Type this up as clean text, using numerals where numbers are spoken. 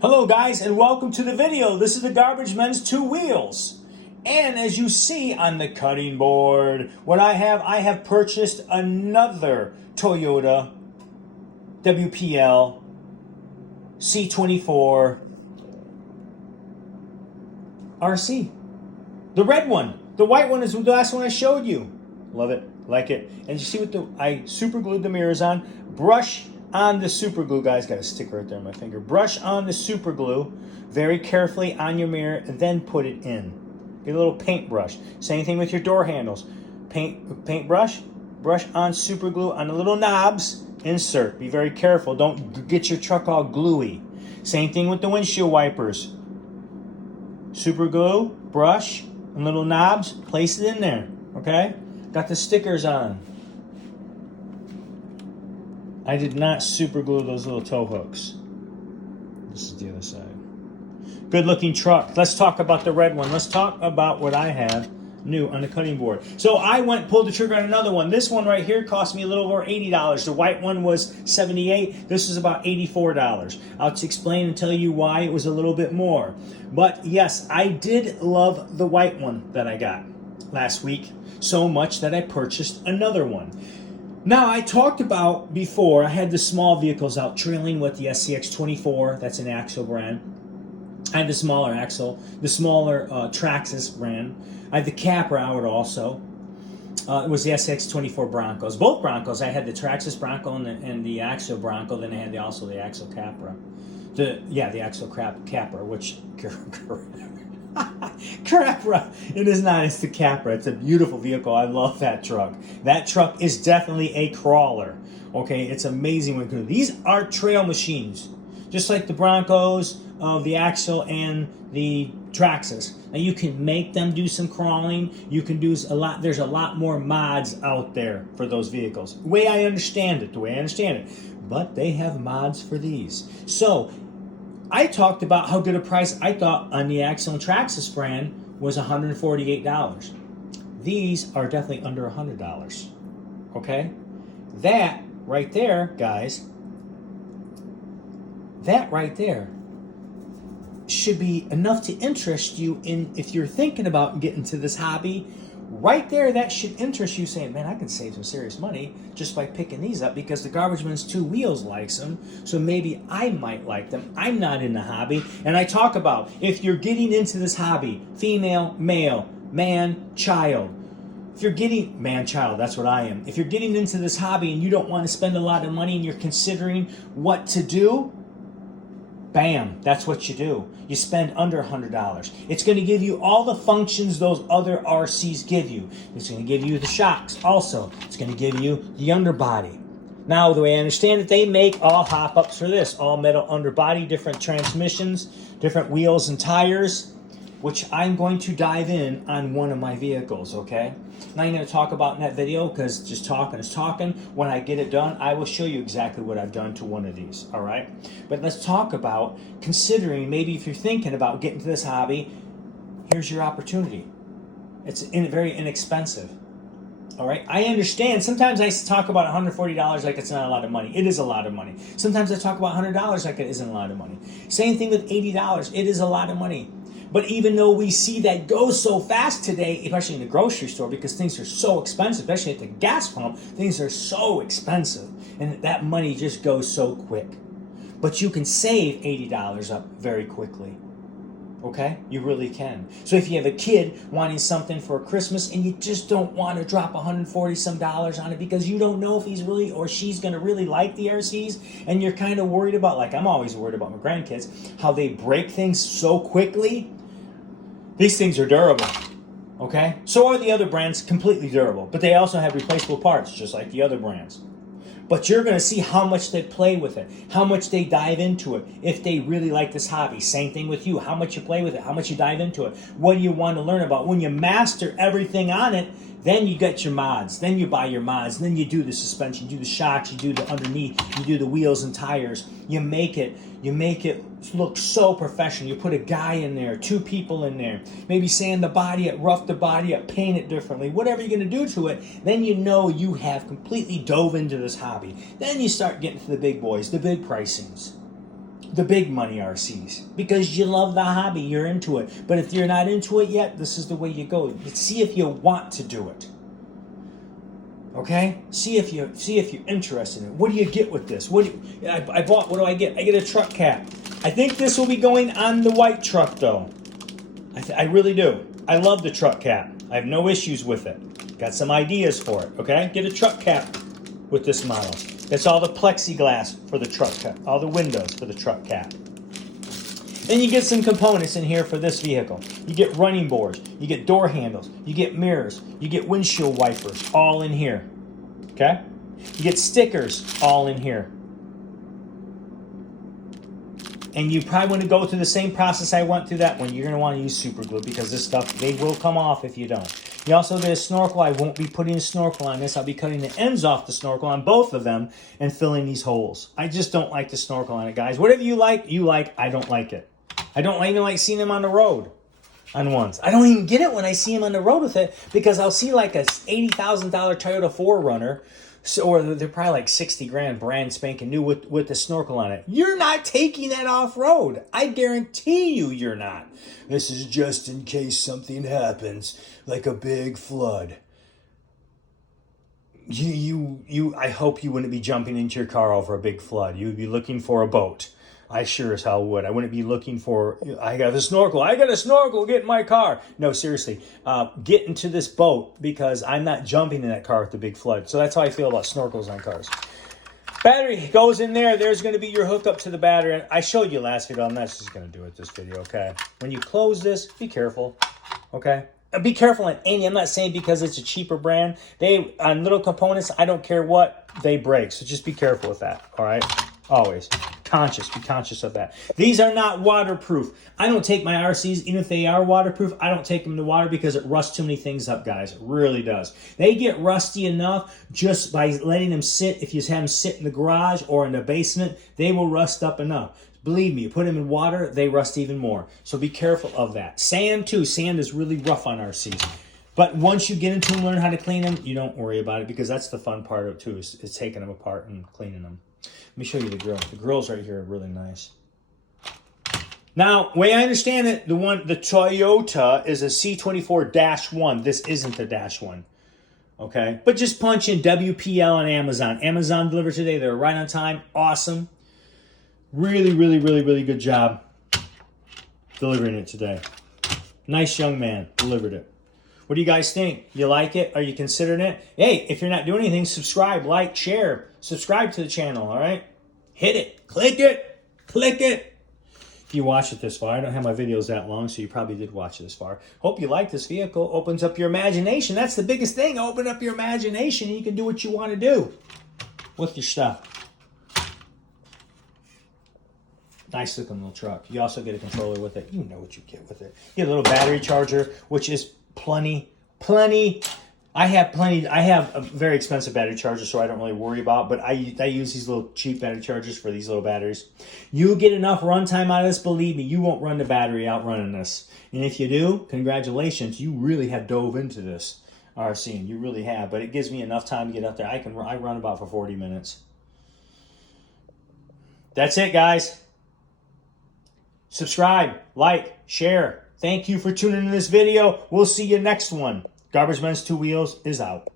Hello guys and welcome to the video. This is the Garbage Men's 2 Wheels. And as you see on the cutting board, I have purchased another Toyota WPL C24 RC. The red one. The white one is the last one I showed you. Love it, like it. And you see I super glued the mirrors on. Brush on the super glue, guys. Got a stick right there on my finger. Brush on the super glue very carefully on your mirror and then put it in. Get a little paintbrush. Same thing with your door handles. Paintbrush, brush on super glue on the little knobs. Insert. Be very careful. Don't get your truck all gluey. Same thing with the windshield wipers. Super glue, brush, and little knobs. Place it in there. Okay? Got the stickers on. I did not super glue those little tow hooks. This is the other side. Good looking truck. Let's talk about the red one. Let's talk about what I have new on the cutting board. So I pulled the trigger on another one. This one right here cost me a little over $80. The white one was $78. This is about $84. I'll explain and tell you why it was a little bit more. But yes, I did love the white one that I got last week so much that I purchased another one. Now, I talked about before, I had the small vehicles out trailing with the CX24, that's an axle brand. I had the smaller axle, the smaller Traxxas brand. I had the Capra out also. It was the SX24 Broncos. Both Broncos, I had the Traxxas Bronco and the Axle Bronco, then I had also the Axle Capra. The Axle Capra, which... Capra. It is not. It's the Capra. It's a beautiful vehicle. I love that truck. That truck is definitely a crawler. Okay, it's amazing when it comes. These are trail machines, just like the Broncos, the Axle, and the Traxxas. Now you can make them do some crawling. You can do a lot. There's a lot more mods out there for those vehicles. The way I understand it. But they have mods for these. So I talked about how good a price I thought on the Axle and Traxxas brand was $148. These are definitely under $100. Okay? That right there, guys, that right there should be enough to interest you in, if you're thinking about getting into this hobby. Right there, that should interest you, saying, man, I can save some serious money just by picking these up because the Garbage Man's 2 Wheels likes them, so maybe I might like them. I'm not in the hobby, and I talk about if you're getting into this hobby, female, male, man, child. If you're getting, man, child, that's what I am. If you're getting into this hobby and you don't want to spend a lot of money and you're considering what to do, bam, that's what you do. You spend under $100. It's going to give you all the functions those other RCs give you. It's going to give you the shocks also. It's going to give you the underbody. Now, the way I understand it, they make all hop-ups for this. All metal underbody, different transmissions, different wheels and tires, which I'm going to dive in on one of my vehicles, okay? Now I'm going to talk about in that video because just talking is talking. When I get it done, I will show you exactly what I've done to one of these, all right? But let's talk about considering, maybe if you're thinking about getting to this hobby, here's your opportunity. It's very inexpensive, all right? I understand. Sometimes I talk about $140 like it's not a lot of money. It is a lot of money. Sometimes I talk about $100 like it isn't a lot of money. Same thing with $80. It is a lot of money. But even though we see that go so fast today, especially in the grocery store, because things are so expensive, especially at the gas pump, things are so expensive. And that money just goes so quick. But you can save $80 up very quickly. Okay? You really can. So if you have a kid wanting something for Christmas and you just don't want to drop $140 some on it because you don't know if he's really or she's going to really like the RCs, and you're kind of worried about, like I'm always worried about my grandkids, how they break things so quickly. These things are durable, okay? So are the other brands, completely durable, but they also have replaceable parts, just like the other brands. But you're going to see how much they play with it, how much they dive into it, if they really like this hobby. Same thing with you, how much you play with it, how much you dive into it, what do you want to learn about. When you master everything on it, then you get your mods, then you buy your mods, then you do the suspension, you do the shocks, you do the underneath, you do the wheels and tires. You make it look so professional. You put a guy in there, 2 people in there, maybe sand the body up, rough the body up, paint it differently, whatever you're going to do to it, then you know you have completely dove into this hobby. Then you start getting to the big boys, the big pricings. the big money RCs because you love the hobby, you're into it. But if you're not into it yet, this is the way you go. See if you want to do it. Okay? See if you're interested in it. What do you get with this? I bought, what do I get? I get a truck cap. I think this will be going on the white truck though. I really do. I love the truck cap. I have no issues with it. Got some ideas for it, okay? Get a truck cap with this model. That's all the plexiglass for the truck cap, all the windows for the truck cap. Then you get some components in here for this vehicle. You get running boards, you get door handles, you get mirrors, you get windshield wipers, all in here, okay? You get stickers, all in here. And you probably want to go through the same process I went through that one. You're going to want to use super glue because this stuff, they will come off if you don't. You also get a snorkel. I won't be putting a snorkel on this. I'll be cutting the ends off the snorkel on both of them and filling these holes. I just don't like the snorkel on it, guys. Whatever you like, you like. I don't like it. I don't even like seeing them on the road on ones. I don't even get it when I see them on the road with it because I'll see like a $80,000 Toyota 4Runner. So, or they're probably like 60 grand brand spanking new with the snorkel on it. You're not taking that off-road. I guarantee you're not. This is just in case something happens, like a big flood. I hope you wouldn't be jumping into your car over a big flood. You would be looking for a boat. I sure as hell would. I wouldn't be looking for, I got a snorkel, get in my car. No, seriously, get into this boat because I'm not jumping in that car with the big flood. So that's how I feel about snorkels on cars. Battery goes in there. There's going to be your hookup to the battery. And I showed you last video. I'm not just going to do it this video, okay? When you close this, be careful, okay? Be careful on any. I'm not saying because it's a cheaper brand. On little components, I don't care what, they break. So just be careful with that, all right? Always. Be conscious of that. These are not waterproof. I don't take my RCs, even if they are waterproof, I don't take them to water because it rusts too many things up, guys. It really does. They get rusty enough just by letting them sit. If you have them sit in the garage or in the basement, they will rust up enough. Believe me, you put them in water, they rust even more. So be careful of that. Sand, too. Sand is really rough on RCs. But once you get into them, learn how to clean them, you don't worry about it because that's the fun part of it, too, is taking them apart and cleaning them. Let me show you the grill. The grills right here are really nice. Now, the way I understand it, the Toyota is a C24-1. This isn't the -1. Okay? But just punch in WPL on Amazon. Amazon delivered today. They're right on time. Awesome. Really, really, really, really good job delivering it today. Nice young man delivered it. What do you guys think? You like it? Are you considering it? Hey, if you're not doing anything, subscribe, like, share. Subscribe to the channel, all right? Hit it. Click it. Click it. If you watch it this far, I don't have my videos that long, so you probably did watch it this far. Hope you like this vehicle. Opens up your imagination. That's the biggest thing. Open up your imagination, and you can do what you want to do with your stuff. Nice looking little truck. You also get a controller with it. You know what you get with it. You get a little battery charger, which is plenty. I have a very expensive battery charger, so I don't really worry about, but I use these little cheap battery chargers for these little batteries. You get enough runtime out of this, believe me, you won't run the battery out running this. And if you do, congratulations, you really have dove into this RC, and you really have, but it gives me enough time to get out there. I run about for 40 minutes. That's it, guys. Subscribe, like, share. Thank you for tuning in this video. We'll see you next one. Garbage Man's 2 Wheels is out.